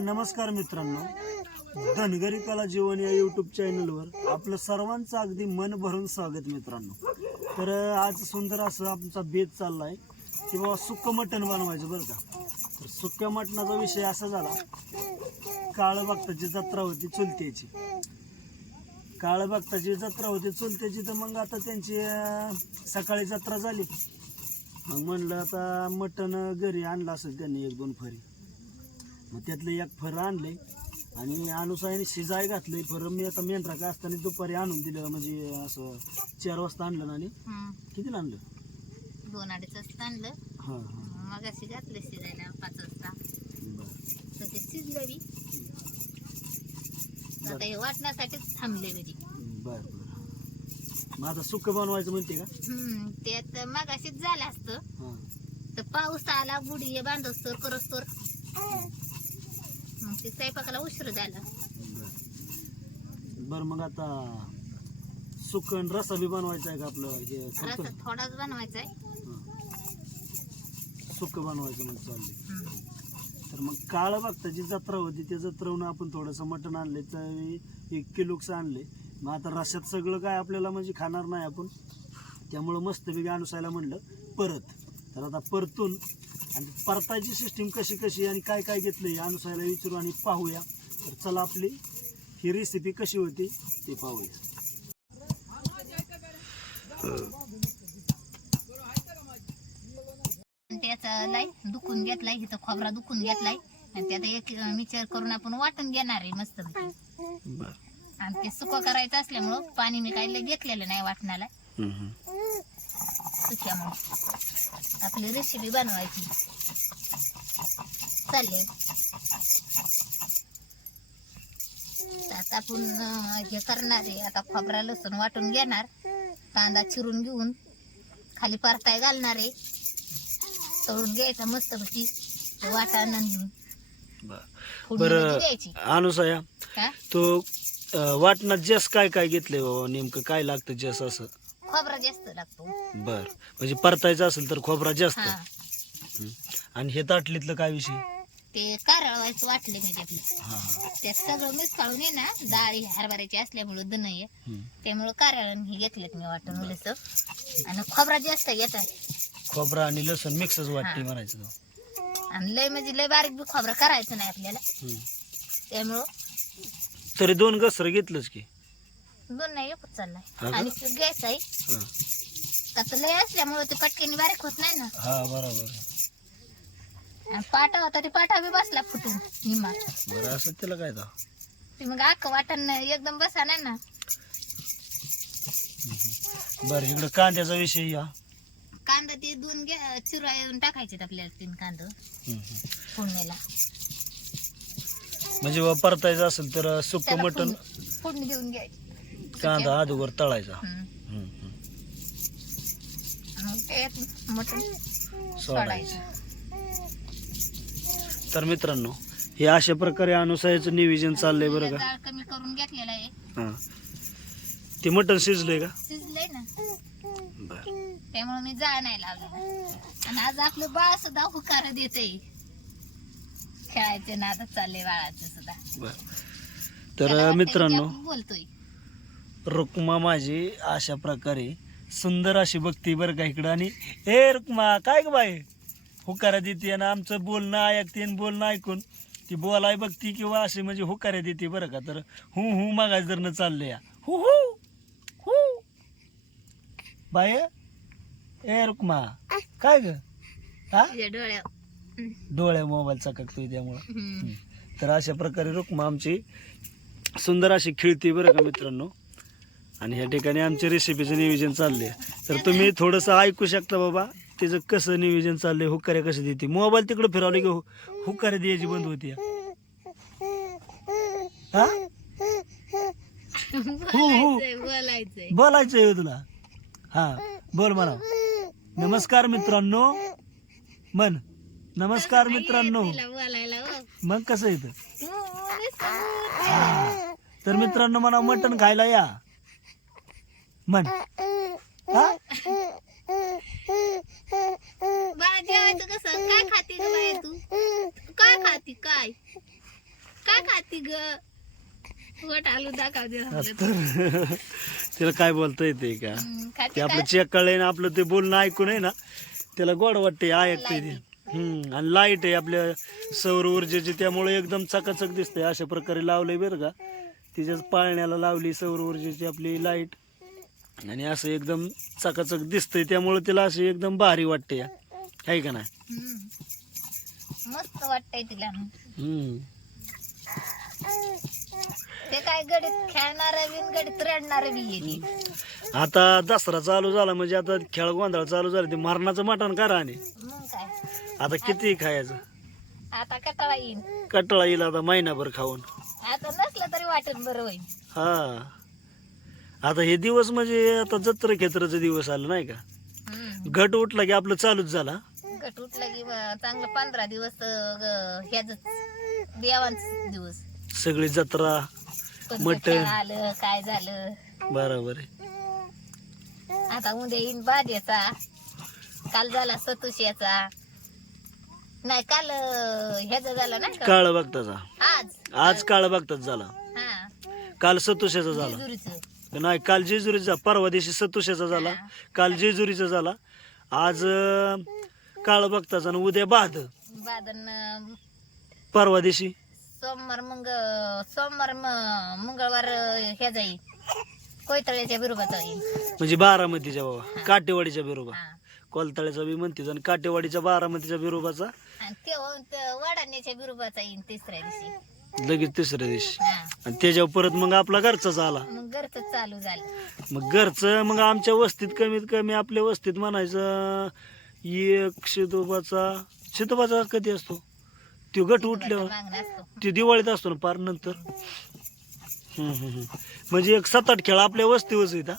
नमस्कार मित्रांनो. धनगरी कला जीवन या यूट्यूब चॅनलवर आपलं सर्वांचं अगदी मन भरून स्वागत मित्रांनो. तर आज सुंदर असं आमचा बेत चालला आहे की बाबा सुक्क मटण बनवायचं बरं का. तर सुक्या मटणाचा विषय असा झाला काळ जत्रा होती चुलत्याची. काळ जत्रा होती चुलत्याची तर मग आता त्यांची सकाळी जत्रा झाली. मग म्हणलं आता मटण घरी आणलं असेल त्यांनी एक दोन फरी. मग त्यातलं एक फरं आणले आणि अनुसायाने शिजाय घातलंय. फरं मी आता मेंढरा का असताना दुपारी आणून दिलं. म्हणजे असं चार वाजता आणलं ना आणि हं. कितीला आणलं? दोन अडीच वाजता आणलं. हां हां. मग अशी घातलं शिजायला पाच वाजता. बरं. तर ते शिजलं बी. तर आता हे वाटण्यासाठीच थांबले घरी. बरं बरं. मग आता सुक्क बनवायचं म्हणते का? हम्म. त्यात मग अशीच झालं असतं. हां. तर पाऊस आला बुडी हे बांधस्तोर करस्तोर मग ते स्वयंपाकाला उशीर झाला. बरं मग आता आणि रसा बी बनवायचा आहे का आपलं? हे फक्त थोडाच बनवायचा आहे. सुक्क बनवायचं मग हम्म. तर मग काळ बघता जी जत्रा होती त्या जत्रावरून आपण थोडंसं मटण आणले तर एक किलोचं आणले. मग आता रश्यात सगळं काय आपल्याला म्हणजे खाणार नाही आपण. त्यामुळं मस्तपैकी अनुसायला म्हणलं परत. तर आता परतून आणि परतायची सिस्टीम कशी कशी आणि काय काय घेतलं हे अनुसायला विचारू आणि पाहूया. तर चला आपली ही रेसिपी कशी होती ते पाहूया. त्याचा लाई दुखून घेतलाय इथं खोबरा दुखून घेतलाय. आणि त्यात एक मिक्सर करून आपण वाटून घेणार आहे मस्त आणि ते सुकं करायचं असल्यामुळं पाणी मी काही लय घेतलेलं नाही वाटणाला. सुक्यामुळे. आपली रेसिपी बनवायची. चालेल आता आपण हे करणार आहे. आता खोबरा लसूण वाटून घेणार. कांदा चिरून घेऊन खाली परताय घालणार आहे. तळून घ्यायचा मस्त पैकी वाटा घेऊन फोडणीमध्ये बरं अनुसाया हा? तो अं, वाटणात जस काय काय घेतलंय बाबा? नेमकं काय लागतं जस असं? खोबरा जास्त लागतो. बर. म्हणजे परतायचं असेल तर खोबरा जास्त. हं. आणि हे ताटलीतलं काय विषय? ते कारळवायचं वाटले म्हणजे आपले हा त्यात सगळं मिक्स काढून ये ना डाळी हरभऱ्याची असल्यामुळं दन आहे. त्यामुळं कारळण हे घेतलेत मी वाटून मुलीच आणि खोबरा जास्त येत खोबरा आणि लसूण मिक्सच वाटते. म्हणायचं तो. आणि लय म्हणजे लय बारीक बी खोबरा करायचं नाही आपल्याला. त्यामुळं तरी दोन घसर घेतलंच की दोन नाही एकच चाललाय का? आणि तो गॅस आहे हा. आता लय असल्यामुळं ते पटकेने बारीक होत नाही ना हा बरोबर आणि पाटा होता ते पाटा बी बसला फुटून निम्मा. बरं असं त्याला काय तर ते मग अख्ख वाटण एकदम बसा नाही ना. बरं इकडं कांद्याचा विषय या. कांदा ते दोन घ्या चिरा येऊन टाकायचे आपल्याला तीन कांदा. फोडणीला. म्हणजे बा परतायचं असेल तर सुक्क त्याला मटण फोडणी फोडणी देऊन घ्यायची कांदा अगोदर तळायचा. हम्म. मग त्यात मटण सोडायचं. सोडायचं. तर मित्रांनो हे अशा प्रकारे अनुसायाचं नियोजन चाललंय बरं का? डाळ कमी करून घेतलेला आहे. हा. ते मटण शिजलंय का? शिजलंय ना. बरं. त्यामुळे मी जाळ नाही लावला. आणि आज आपलं बाळ सुद्धा हुकार देते खेळायचे नाद चालले बाळाचे सुद्धा. बर. त्याला तर की मित्रांनो आपण बोलतोय. रुक्मा माझी अशा प्रकारे सुंदर अशी बघती बरं का इकडं. आणि ए रुक्मा काय ग बाई? हुकारा देते आणि आमचं बोलणं ऐकते आणि बोलणं ऐकून ती बोलाय बघती किंवा अशी म्हणजे हुकाऱ्या देते बरं का. तर हू हू मागाय जर चाललंय हू हू! हू! बाय? ए रुक्मा. काय ग? हा? डोळ्या डोळ्या मोबाईल चकटतोय त्यामुळं. तर अशा प्रकारे रुक्मा आमची सुंदर अशी खेळती बरं का मित्रांनो. आणि ह्या ठिकाणी आमच्या रेसिपीचं नियोजन चाललंय. तर तुम्ही थोडंसं ऐकू शकता बाबा. त्याचं कसं नियोजन चाललंय हुक्काऱ्या कसं देते? मोबाईल तिकडं फिरवले की हु- हुक्काऱ्या द्यायची बंद होती. हा? बोलायचंय बोलायचंय. बोलायचंय हो तुला. हा बोल म्हणा नमस्कार मित्रांनो. मन नमस्कार मित्रांनो. हो. मग कसं येतं? हो, हा. तर मित्रांनो मला मटण खायला या. म्हण. हा? बाळा जेवायचं कसं? काय खाती ग तू? काय खाती? काय? काय खाती ग? वट आलू दाखव दे तर. तिला काय बोलता येते का? ते खाती आपलं चेक कळलंय ना आपलं ते बोलणं ऐकून आहे ना त्याला गोड वाटते ऐकते ते हम्म आणि लाइट आहे आपल्या सौर ऊर्जेची त्यामुळे एकदम चकाचक दिसते अशा प्रकारे लावलंय बरं का. तिच्याच पाळण्याला लावली सौर ऊर्जेची आपली लाइट आणि असं एकदम चकाचक दिसतंय त्यामुळे तिला अशी एकदम भारी वाटते आहे का नाही. मस्त वाटतंय तिला. हम्म. ते काय गडीत खेळणार बिन गडीत रडणार बी येते आता दसरा चालू झाला म्हणजे आता खेळ गोंधळ चालू झाला ते मरणाचं मटण करा आणि. मग काय? आता किती खायचं? आता कटाळा येईन. कटाळा येईल आता महिनाभर खाऊन. आता नसलं तरी वाटेल बरं होईल. हा. आता हे दिवस म्हणजे आता जत्र खेत्राचे दिवस आलं नाही का? हम्म. घट उठला की आपलं चालूच झाला. गट उठला की मग चांगलं पंधरा दिवस ह्याच देवांच दिवस. सगळी जत्रा मटण. आलं काय झालं? बरोबर आहे. आता उद्या येईन बाद्याचा काल झाला सतुशियाचा. नाही काल अं, ह्याचा झाला ना काळ बघताचा आज. आज काळ बघताच झाला. हा. काल सतुशाचा झाला. जेजुरीचं. नाही काल जेजुरीचा परवा दिवशी सतुशाचा झाला. काल जेजुरीचा झाला. आज काळ बघताचा आणि उद्या बाद. बादन परवा दिवशी. सोमवार मंग सोमवार म- मंगळवार अं, ह्या जाईल कोयतळ्याच्या बिरोबाचा येईल म्हणजे बारामतीच्या बाबा. काटेवाडीच्या बिरोबा. हा. कोलताळ्याचा बी म्हणते आणि काटेवाडीच्या बारामतीच्या बिरोबाचा. आणि ते वाडाण्याच्या बिरोबाचा येईल तिसऱ्या दिवशी. लगेच तिसऱ्या दिवशी. आणि त्याच्यावर परत मग आपला घरचाच आला मग घरच चालू झालं. मग घरचं मग आमच्या वस्तीत कमीत कमी आपल्या वस्तीत म्हणायचं एक शितोबाचा शितोबाचा कधी असतो? तो गट उठल्यावर. मागणं असतो. ते दिवाळीत असतो ना पार नंतर. हम्म, हम्म, हम्म. म्हणजे एक सात आठ खेळ आपल्या वस्तीवरच येत हा?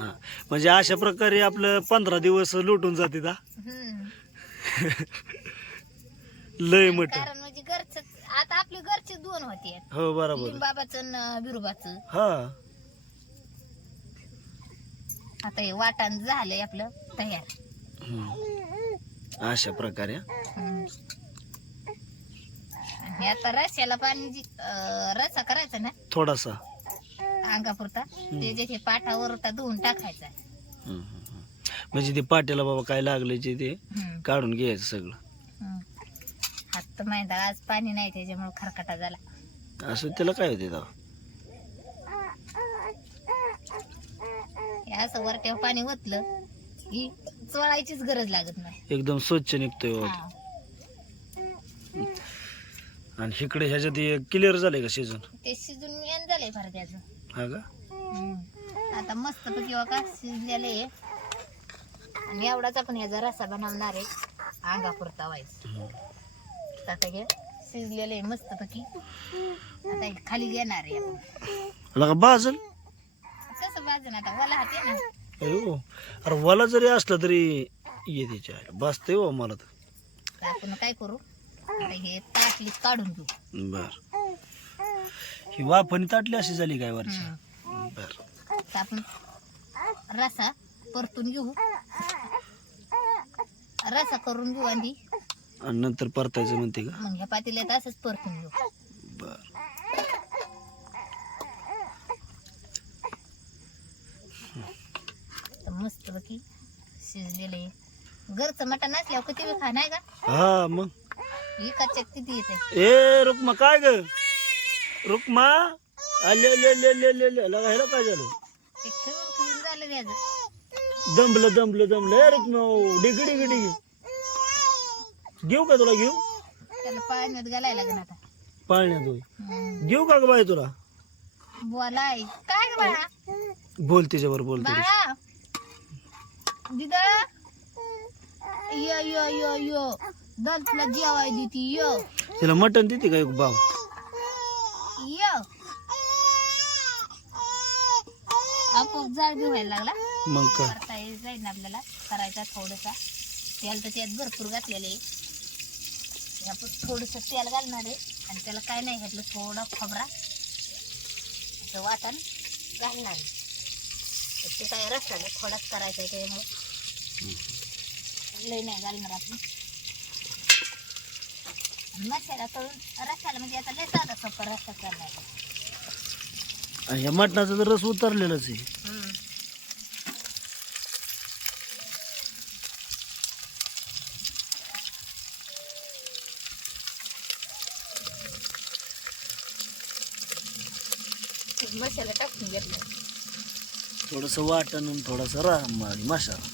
हा. म्हणजे अशा प्रकारे आपलं पंधरा दिवस लुटून जाते हम्म. लय मट कारण म्हणजे घरच आता आपली घरचे दोन होते. हो बरोबर. लिंबाबाचं न बिरोबाचं हा. आता हे वाटण झालंय आपलं तयार. हम्म. अशा प्रकारे. आणि आता रस्याला पाणी जी- अं, रस्सा करायचा ना थोडासा. अंगापुरता त्याच्यात हे पाठावर होता धुवून टाकायचा. हम्म, हम्म, हम्म. म्हणजे ते पाट्याला बाबा काय लागले ते ते हम्म. काढून घ्यायचं सगळं. माहिती आहे, आज पाणी नाही त्याच्यामुळे खरकटा झाला. असं त्याला काय होते हे असं वरट्यावर पाणी ओतलं की चोळायचीच गरज लागत नाही. एकदम स्वच्छ निघतोय हा. आणि इकडे ह्याच्यात क्लिअर झालंय का सीझन ते शिजून मेन झालंय फार त्याचं. हा का? हम्म. आता मस्त पैकी का शिजलेलं आहे. आणि एवढाच आपण ह्याचा रसा बनवणार आहे. अंगापुरता व्हायचं. आता हे शिजलेलं आहे मस्त पैकी. आता हे खाली घेणार आहे. आपण लगा बाजल? कसं बाजून आता हात आहे ना. अयो अरे मला जरी असलं तरी येते चायला बसते हो मला तर. तर आपण काय करू? आता हे ताटलीत काढून घेऊ. बर. ही वाफणी ताटली अशी झाली काय वरची? हम्म. बर. तर आपण रसा परतून घेऊ. रसा करून घेऊ आधी. आणि नंतर परतायचं म्हणते का? मग ह्या पातेल्यात असंच परतून घेऊ. बर. तर मस्त शिजलेले. घरचं मटण असल्यावर किती वेळ खाणार का? हा मग. विकतच्या किती येते. ए रुक्मा काय ग? रुक्मा आले आले आले आले लगा ह्याला काय झालं? ते खेळून खेळून झालं त्याचं दमलं दमलं दमलं. ए रुक्मा डिगी डिगी डिगी घेऊ का तुला घेऊ? त्याला पाण्यात घालायला लागेल आता. पाळण्यात होय. घेऊ का ग बाई तुला? बोलाय. काय ग बाळा? बोल तिच्यावर बोल थोडी बाळा. दिद यो यो यो यो. दल तुला जेवाय देती यो. तिला मटण देते का एक बाव यो. आपोआप जाळ बी व्हायला लागला. मग काय? करता येईल जाईल आपल्याला. करायचा थोडंसा. तेल तर त्यात भरपूर घातलेलं आहे. आपण थोडंसं तेल घालणार आहे. आणि त्याला काय नाही घातलं थोडा खोबरा. असं वाटण घालणार आहे. ते काय रस्त्याला थोडाच करायचा आहे त्यामुळे लय नाही घालणार आपण. मसाला तळून रस्त्याला म्हणजे आता लय साधा सोपा रस्ता करणार ह्या मटणाचा तर रस उतरलेलाच आहे. मसाला टाकून घेतला. थोडस वाटण आणि थोडासा रा म- मसाला.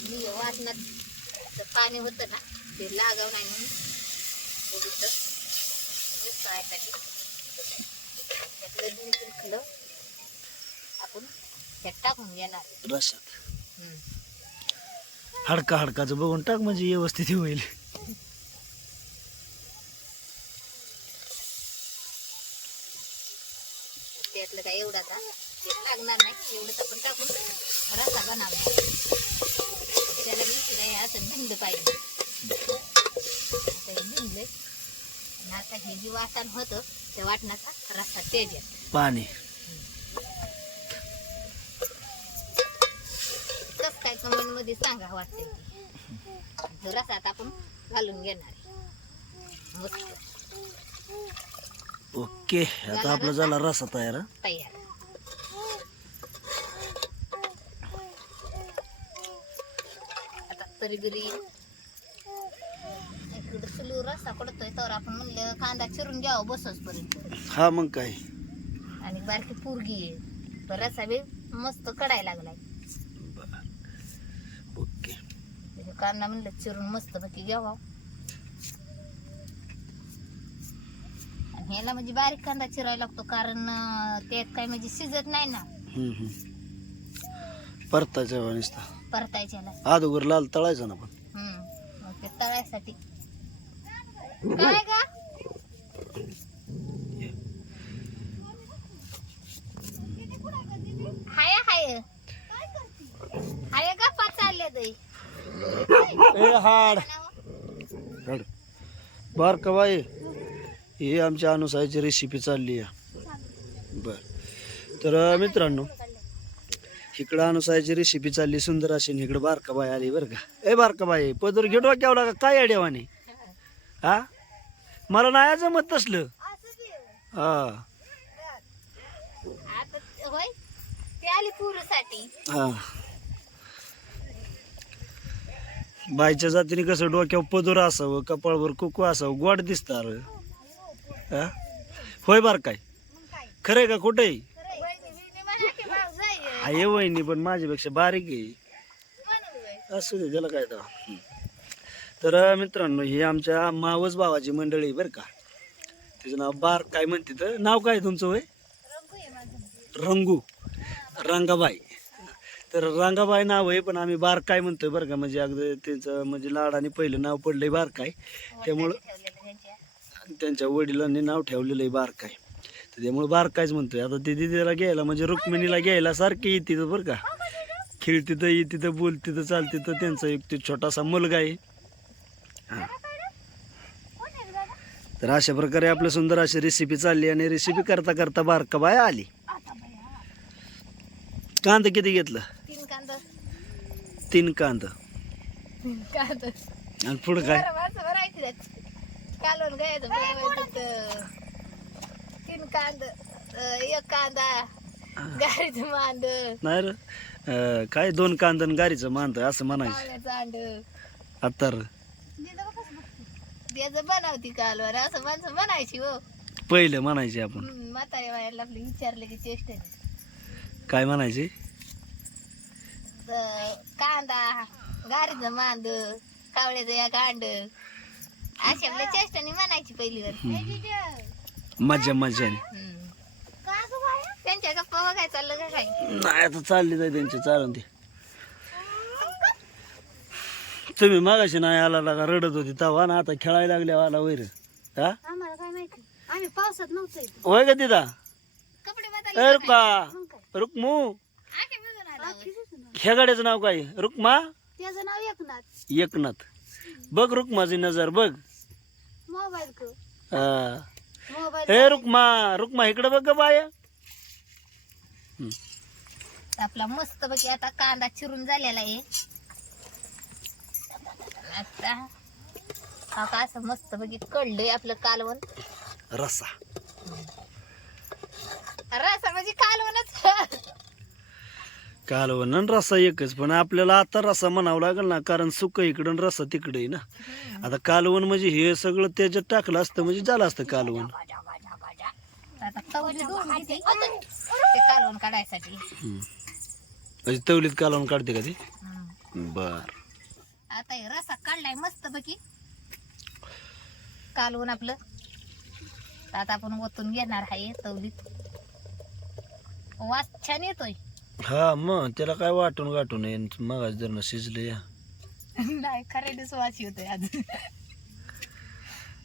मी वाटणात पाणी होतं ना ते लागाव नाही म्हणून आपण टाकून घेणार. हडका हडकाचं बघून टाक म्हणजे व्यवस्थित होईल. त्यातलं काय एवढा का लागणार नाही. एवढंच आपण टाकून रसा बनवणार त्याला मी नाही असं भिंड पाहिजे. आता हे भिंडले आणि आता हे जे वाटण होतं त्या वाटणाचा रस्ता तेज आहे. पाणी. कमेंटमध्ये सांगा वाटते ते. रसात आपण घालून घेणार आहे. मस्त. ओके आता आपला झाला रसा तयार? तयार. आता तरी बिरी चुलीवर रस्सा पडतोय तर आपण म्हणलं कांदा चिरून घ्यावं बसच पर्यंत हा मग काय? आणि बारकी पोरगी आहे. तर रस्सा बी मस्त कडायला लागलाय. ओके कांदा म्हणलं चिरून मस्त पैकी घ्यावा. आणि ह्याला म्हणजे बारीक कांदा चिरायला लागतो कारण अं, त्यात काय म्हणजे शिजत नाही ना. हम्म, हम्म. परताच्या नुसता परतायच्याला अगोदर लाल तळायचा ना पण. हम्म. मग ते तळायसाठी. काय का हाय हाय. हाय ताई ए हाड. हाड. बर का बाई? ही आमच्या अनुसायची रेसिपी चालली आहे. बर. तर मित्रांनो इकडं अनुसायची रेसिपी चालली सुंदर अशी इकडं बारका बाई आली बरं का. ए बारका बाई पदर घेऊ केवढा का काय अड्यावाने हा? मला नाही जमत तसलं. हा. हा. बाईच्या जातीने कसं डोक्यावर पदूर असावं कपाळवर कुकू असावं गोड दिसतं होय बार काय? खरंय का? कुठे आहे वहिनी पण माझ्यापेक्षा बारीक आहे. असू दे त्याला काय तर तर मित्रांनो ही आमच्या मावस भावाची मंडळी बरं का. तिचं नाव बार काय म्हणते तर नाव काय तुमचं होय? रंगू. रंगाबाई. तर रंगाबाई नाव आहे पण आम्ही बारकाय म्हणतोय बरं का. म्हणजे अगदी त्यांचं म्हणजे लाडाने पहिलं नाव पडलंय बारकाय. त्यामुळं त्यांच्या वडिलांनी नाव ठेवलेलं आहे बारकाय. तर त्यामुळे बारकायच म्हणतोय. आता ते दिदीला घ्यायला म्हणजे रुक्मिणीला घ्यायला सारखी येते तर बरं का. खेळती तर येते तर बोलते तर चालते तर त्यांचा एक ते छोटासा मुलगा आहे. हां. तर अशा प्रकारे आपलं सुंदर अशी रेसिपी चालली आणि रेसिपी करता करता बारका बाय आली. कांदा किती घेतलं? तीन कांदा कांदा आणि पुढं काय? तीन कांद एक कांदा गाडीचं मांद. नाही रे. काय दोन कांदा आणि गारीचं मानतं असं म्हणायचं. अंड. आता त्याचं बनवती कालवण असं माणसं म्हणायची हो. पहिलं म्हणायचे आपण. म्हाताऱ्या बायाला आपलं विचारलं की चेष्ट काय म्हणायचे? कांदा गाडीचं मांद कावळ्याचं एक अंड अशी आपल्या चेष्टाने म्हणायची पहिली वर मजा हम्म. त्यांच्या गप्पा बघाय चाललं का काय? नाही आता चालली जाय त्यांची चालून ते. तुम्ही मागाशी नाही आला लागा रडत होती तवा ना आता खेळायला लागल्या आला वैर. हा? आम्हाला काय माहिती? आम्ही पावसात नव्हतो होय का तिथं? कपडे बदलले रुक्मा आलो. ह्या गाड्याचं नाव काय? रुक्मा? त्याचं नाव एकनाथ. एकनाथ. बघ रुक्माची नजर बघ. मोबाईल को हा. मोबाईल ए रुक्मा रुक्मा इकडे बघ ग बाया. आपला मस्त पैकी आता कांदा चिरून झालेला आहे. आता. का असं मस्त पैकी कळलंय आपलं कालवण. रस्सा रसा म्हणजे कालवणच. कालवण रस्सा एकच पण आपल्याला आता रस्सा म्हणावं लागेल ना कारण सुक इकडं रस्सा तिकडे ना. आता कालवण म्हणजे हे सगळं त्याच्यात टाकलं असतं म्हणजे झालं असतं कालवण. कालवण काढायसाठी. म्हणजे तवलीत कालवण काढते का ते. बर. आता हे रसा काढलाय मस्त पैकी कालवून आपलं. तर आता आपण ओतून घेणार आहे तवलीत. वास छान येतोय. हा मग त्याला काय वाटून गाठून येईन मग जर शिजले. या नाही खरेदीच वास येतोय आज.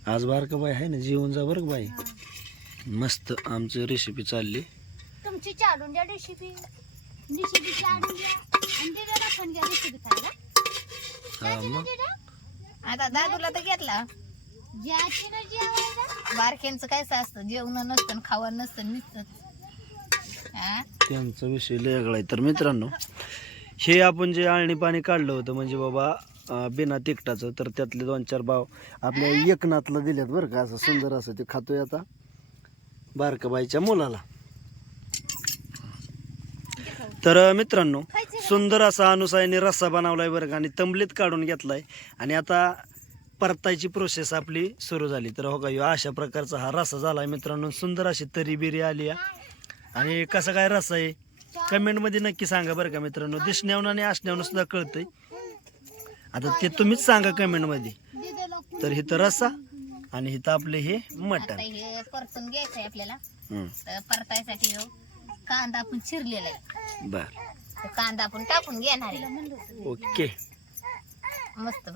आज बारका बाई आहे ना जेवण जा बरं का बाई. मस्त आमची रेसिपी चालली. तुमची चालून द्या रेसिपी रेसिपी चालून द्या. आणि दिलेला पण द्या रेसिपी खायला. हा मग? आता दादूला तर घेतला. ज्याची ना जेवायला? बारक्यांचं काय असतं? जेवण नसतं आणि खावं नसतं नुसतं त्यांचा विषय वेगळा आहे. तर मित्रांनो हे आपण जे आळणी पाणी काढलं होतं म्हणजे बाबा बिना तिकटाचं तर त्यातले दोन चार भाव आपल्या एकनाथला दिलेत बरं का असं सुंदर असं ते खातोय आता बारकाबाईच्या मुलाला. तर मित्रांनो सुंदर असा अनुसायाने रस्सा बनवलाय बरं का आणि तंबलीत काढून घेतलाय. आणि आता परतायची प्रोसेस आपली सुरू झाली. तर हो का अशा प्रकारचा हा रस्सा झालाय मित्रांनो. सुंदर अशी तरी बिरी आली आहे. आणि कसा काय रस्सा आहे? कमेंटमध्ये नक्की सांगा बरं का मित्रांनो. दिसण्यावरून आणि असण्यावरून सुद्धा कळतंय. आता ते तुम्हीच सांगा कमेंटमध्ये तर इथं रस्सा आणि इथं आपले हे मटण हे परतून घ्यायचंय आपल्याला. परतायसाठी कांदा आपण चिरलेला आहे. बर. कांदा आपण टाकून घेणार ओके. मस्त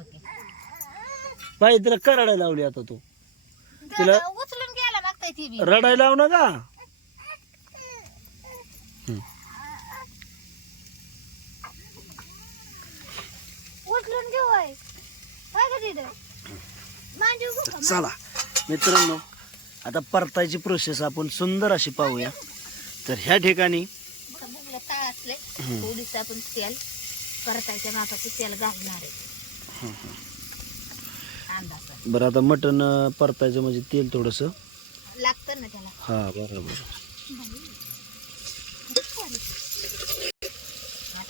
बाई तिला करायला लावली आता तू. तिला- उचलून घ्यायला ती बी. रडायला लावू नका. उचलून घेऊ आहे काय का तिथं? मांजू तर चला. मित्रांनो आता परतायची प्रोसेस आपण सुंदर अशी पाहूया. तर ह्या ठिकाणी बघलं काय असले थोडीस आपण तेल परतायच्या मापाचं तेल घालणार आहे. अंदाज. बरं आता मटण परतायचं म्हणजे तेल थोडंसं. लागतं ना त्याला? हा बरोबर.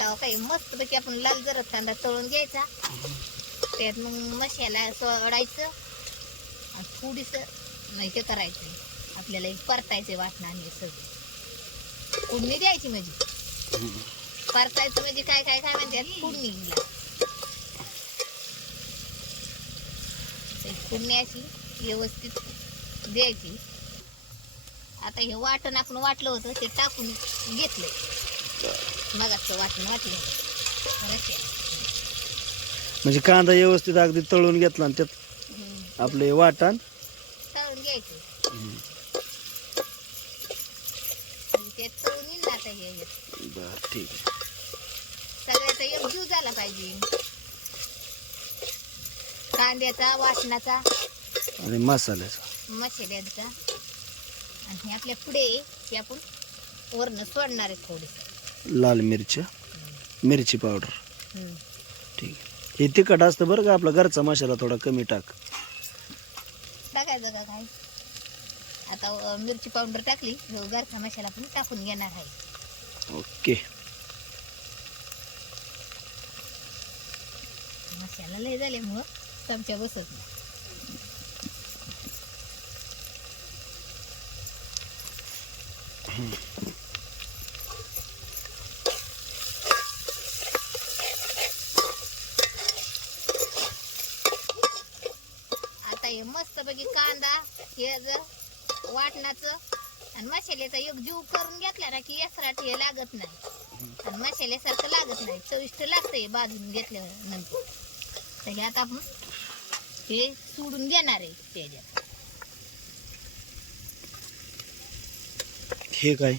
आता काही मस्त पैकी आपण लाल जरा कांदा तळून घ्यायचा. त्यात मग मसाला सोडायचं आणि थोडीस नाही ते करायचं. आपल्याला एक परतायचे वाटणं आणि सगळं. कुडणी द्यायची म्हणजे. परतायचं म्हणजे काय काय काय म्हणते फोडणीला ते अशी व्यवस्थित द्यायची. आता हे वाटण आपण वाटलं होतं ते टाकून घेतलं म्हणजे कांदा व्यवस्थित अगदी तळून घेतला आणि त्यात. आपले वाटण. तळून घ्यायचं. हे. बर ठीक आहे. सगळ्याचा एक जीव झाला पाहिजे. कांद्याचा वाटणाचा आणि मसाल्याचा. मसाल्याचा. आणि आपल्या पुढे आपण वरनं सोडणार आहे थोडस. लाल मिरच्या मिरची पावडर. ठीक आहे. हे तिखट असतं बरं का आपला घरचा मसाला थोडा कमी टाक. टाकायचं का काय? आता मिरची पावडर टाकली घरचा मसाला पण टाकून घेणार आहे. ओके. मसाला लय झाले मग चमच्या बसत नाही आता हे मस्त पैकी कांदा हे जर वाटणाचं आणि मसाल्याचा एक जीव ना की यसराट हे लागत नाही. आणि मसाल्यासारखं लागत नाही. चविष्ट लागतंय भाजून घेतल्यानंतर तर हे आता आपण हे सोडून घेणार आहे त्याच्यात. हे काय?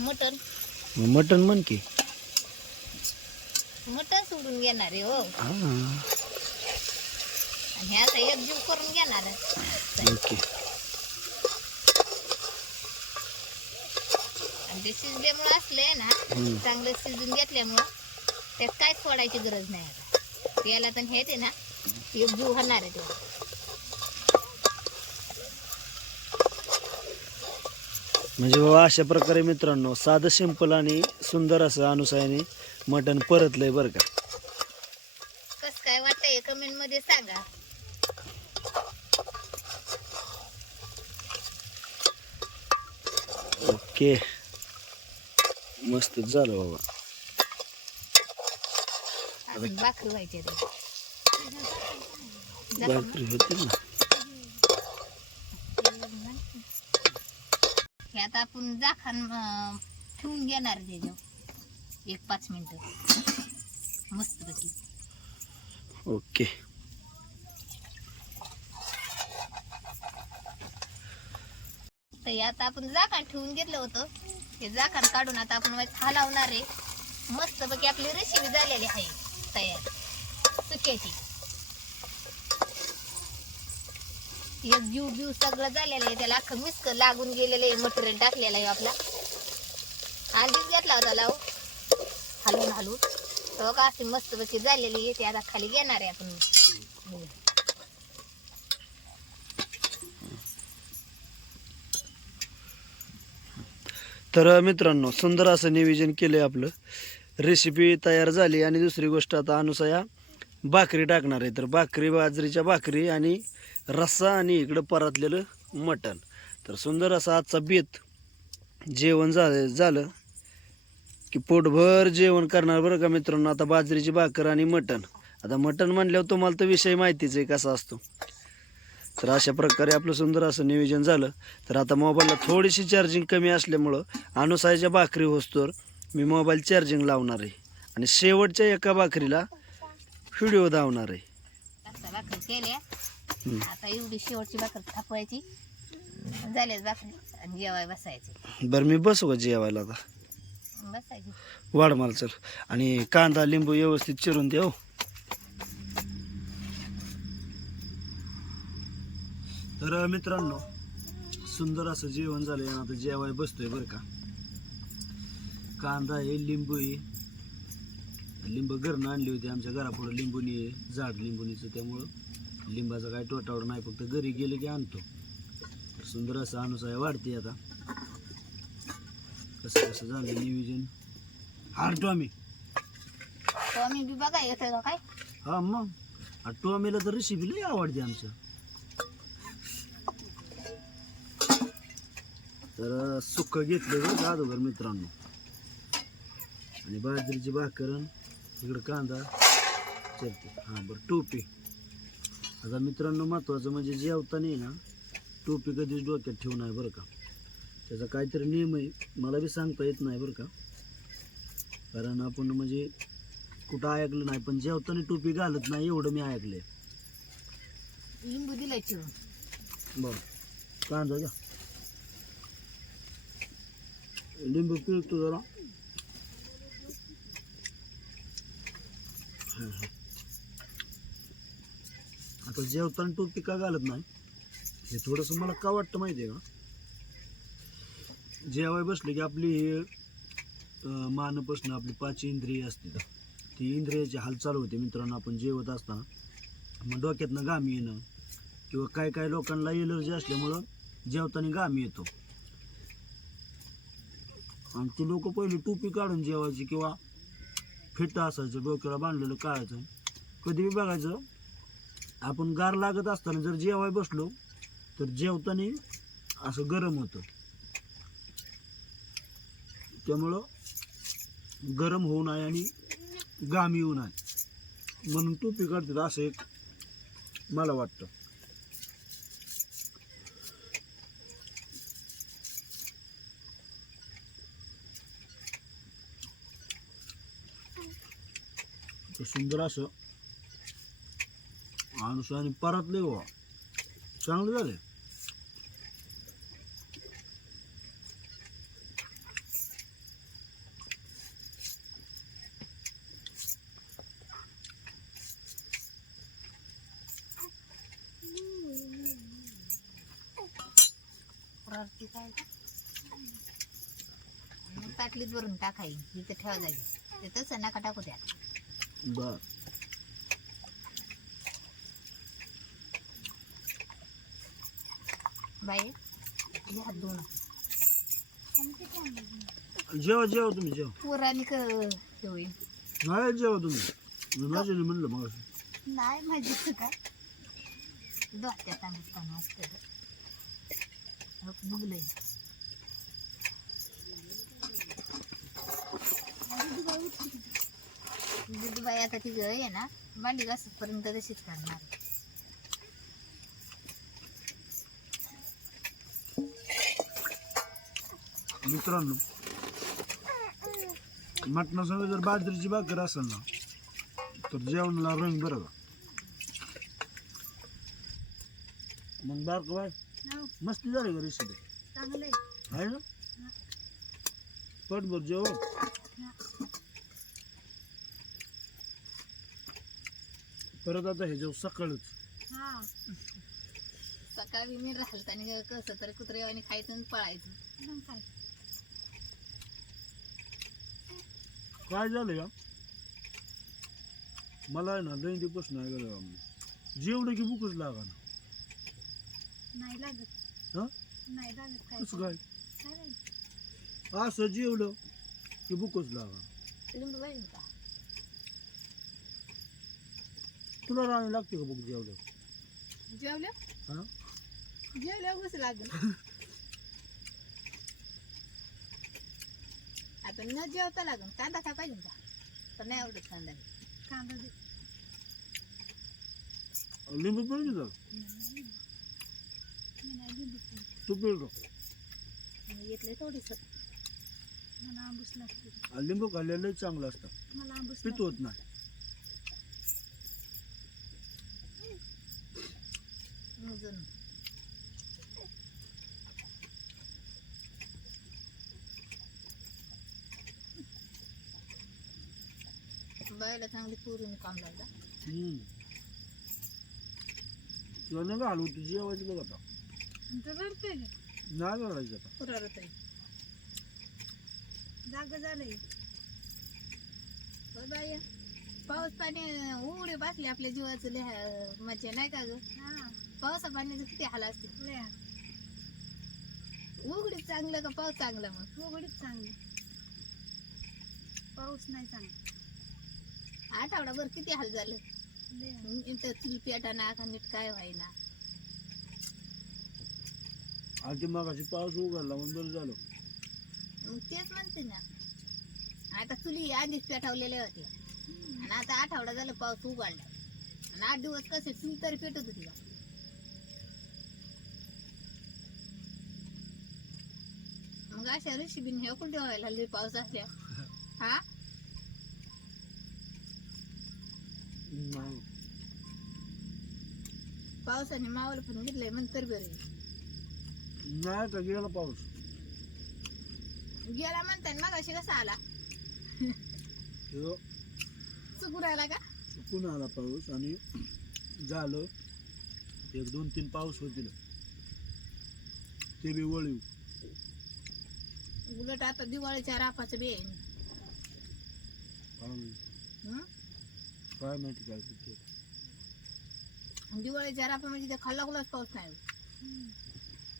मटण. मटन म्हण की. मटण सोडून घेणार आहे हो. हा. आणि हे आता एक जीव करून घेणार आहे. ओके. ते शिजल्यामुळं असलंय ना हम्म. चांगलं शिजून घेतल्यामुळं त्यात काय सोडायची गरज नाही आता. याला तर हे ते ना एक जीव होणार आहे तेवढं. म्हणजे बाबा अशा प्रकारे मित्रांनो साधं सिंपल आणि सुंदर असं अनुसायाने मटण परतलंय बरं का. कसं काय वाटतंय कमेंटमध्ये सांगा. ओके. मस्त झालं बाबा. अजून भाकरी व्हायची रे भाकरी होती ना. हे आता आपण जाखान अं, ठेवून घेणार त्याच्यावर. एक पाच मिनिट. मस्त पैकी. ओके. तर हे आता आपण जाखान ठेवून घेतलं होतं. हे जाखान काढून आता आपण वाईट लावणार आहे. मस्त पैकी आपली रेसिपी झालेली आहे. तयार. सुक्याची हे जीव जीव सगळं झालेलं आहे. त्याला अख्खं मिस्क लागून गेलेलं आहे. मटेरियल टाकलेलं आहे आपला. आधीच घेतला होता लाव हलवून हलवून. तो का? अशी मस्त पैकी झालेली आहे. ते आता खाली घेणार आहे आपण. तर मित्रांनो सुंदर असं नियोजन केलंय आपलं. रेसिपी तयार झाली आणि दुसरी गोष्ट आता अनुसया भाकरी टाकणार आहे. तर भाकरी बाजरीच्या भाकरी आणि रस्सा आणि इकडं परतलेलं मटण. तर सुंदर असा आजचा बेत जेवण झालं झालं की पोटभर जेवण करणार बरं का मित्रांनो. आता बाजरीची भाकर आणि मटण. आता मटण म्हणल्यावर तुम्हाला तर विषय माहितीच आहे कसा असतो. तर अशा प्रकारे आपलं सुंदर असं नियोजन झालं. तर आता मोबाईलला थोडीशी चार्जिंग कमी असल्यामुळं अनुसायच्या भाकरी होस्तोर मी मोबाईल चार्जिंग लावणार आहे. आणि शेवटच्या एका भाकरीला व्हिडिओ धावणार आहे. आता भाकरी केल्या. हम्म. आता एवढी शेवटची भाकर थापवायची. झाल्याच भाकरी. आणि जेवाय बसायचे. बरं मी बसू का जेवायला आता? बसायची. वाढ मला चल. आणि कांदा लिंबू व्यवस्थित चिरून दे तर मित्रांनो सुंदर असं जेवण झालंय आणि आता जेवाय बसतोय बरं का. कांदा आहे लिंबू आहे. लिंब घरनं आणली होती. आमच्या घरापुढं लिंबुनी आहे झाड लिंबुनीचं. त्यामुळं लिंबाचा काय तोटावर नाही फक्त घरी गेले की आणतो. तर सुंदर असं अनुसाय वाढते आता. कसं कसं झालं नियोजन? आम्ही तो आम्ही बी बघा येतोय का काय? हा मग. टोमॅला तर रेसिपी लई आवडते आमच्या. तर सुक्क घेतलं अगोदर मित्रांनो. आणि बाजरीची भाकरण इकडं कांदा. चलते. हां बरं टोपी. आता मित्रांनो महत्त्वाचं म्हणजे जेवताना आहे ना टोपी कधीच डोक्यात ठेवू नये बरं का. त्याचा काहीतरी नियम आहे. मला बी सांगता येत नाही बरं का. कारण आपण म्हणजे कुठं ऐकलं नाही पण जेवताना टोपी घालत नाही एवढं मी ऐकलंय. लिंबू दिलाय बर. कांदा घ्या. लिंबू पिळतो जरा हा, हा. आता जेवताना टोपी का घालत नाही. हे थोडंसं मला का वाटतं माहिती आहे का? जेवाय बसले की आपली मान मानपासून आपली पाच इंद्रिय असते ती इंद्रियाची हालचाल होते मित्रांनो आपण जेवत असताना. मग डोक्यातनं घाम येणं किंवा काय काय लोकांना एलर्जी असल्यामुळं जेवताना घाम येतो. आणि ते लोक पहिले टोपी काढून जेवायची किंवा फिट असायचं डोक्याला बांधलेलं काढायचं कधी बी बघायचं आपण गार लागत असताना जर जेवाय बसलो तर जेवताना असं गरम होतं. त्यामुळं गरम होऊ नये आणि घाम येऊ नये. म्हणून टोपी काढतात असं एक मला वाटतं. सुंदर असं. माणूस आणि परतले हो. चांगलं झालं वरती ताटलीत भरून टाकाय इथं ठेवा जागी ते तसं नका टाकू द्या बर. बाई हे हात धुवून जेवा जेवा तुम्ही जेवा. पुराणी क हे होईल नाही जेवा तुम्ही. मी माझ्याने म्हणलं मग नाही माझी काय डोक्यात चांगलं पाणी असतं दुधबाई आता ती आहे ना भांडी घासतपर्यंत तशीच करणार. मित्रांनो मटणासंग जर बाजरीची भाकर असेल ना तर जेवणाला रंग बरं का मग बारक बाय. मस्ती झाली का रेसिपी चांगलंय आहे. ना? पटभर जेव परत आता हे जेव सकाळच. सकाळी मी राहिलं आणि कसं तर कुत्रेवानी खायचं आणि पळायचं. काय? झालं या? मला आहे ना लई दिवस नाही गेलं जेवढं की भूकच लागा ना. नाही लागत. हा? नाही लागत कसं काय? असं जेवलं की भूकच लागा. लिंबू पाहिजे का तुला राणी लागते का भूक जेवलं जेवल्या हा? जेवल्या कसं लागल? आता न जेवता लागल. कांदा काय पाहिजे का पण नाही आवडत कांदा. कांदा लिंबू पिळली का तू पिळ का घेतलंय थोडीस. मला आंबूस लागते. लिंबू खाल्लेलं चांगलं असतं. मला आंबूस पित होत नाही. अजून. बायला चांगली पुरून काम लागला. तुला नका हलवू तू जेवायचं बघ आता. रडते नाही रडायचं आता. पुरारत आहे जाग झालंय. बाय पाऊस पाणी उघडे बसले आपल्या जीवाचं लय मजा नाही का ग? पावसा पाण्याचं किती हाल असते उघडीत चांगलं का पाऊस चांगला मग? उघडीच चांगली. पाऊस नाही चांगला. आठवडाभर किती हाल झालं? लय इथं चुल पेटा ना का नीट काय व्हायना. आधी मगाशी पाऊस उघडला म्हणून बरं झालं. मग तेच म्हणते ना. आता चुली आधीच पेटवलेल्या होत्या. आणि आता आठवडा झालं पाऊस उघडला. आणि आठ दिवस कसे चूल तरी पेटत होती का मग अशा ऋषीबीन हे कुठे व्हायला लागले पाऊस असल्या हा. पावसाने मावाला पण घेतलंय म्हणतर बरं. नाही का गेला पाऊस. गेला म्हणताय मग अशी कसा आला? ह्यो चुकून राहिला का? चुकून आला पाऊस आणि झालं. एक दोन तीन पाऊस होतील. ते बी वळीव. उलट आता दिवाळीच्या रापाचं बी आहे. काय माहिती- हं? काय माहिती काय करते दिवाळीच्या रापा म्हणजे ते खाल्ला खुलाच पाऊस नाही?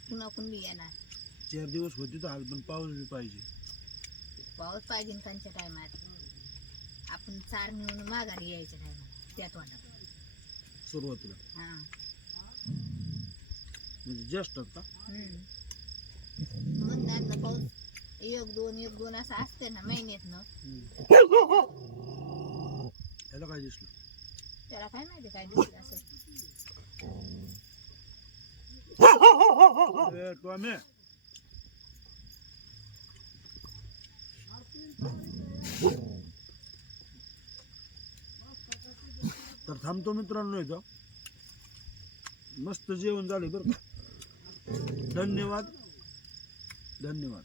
पुन्हा कुण बी येणार. चार दिवस होते तर आज पण पाऊस बी पाहिजे. पाऊस पाहिजे ना त्यांच्या टायमात. आपण चार मिळून माघारी यायच्या टायमात त्यात वाटत सुरुवातीला. हा. म्हणजे जस्ट आता हम्म. म्हणतात ना पाऊस एक दोन एक दोन असं असते ना महिन्यात ना ह्याला काय दिसलं? त्याला काय माहिती काय दिसलं असं. ए, टॉमे तर थांबतो मित्रांनो इथं. मस्त जेवण झाले बरं का. धन्यवाद. धन्यवाद.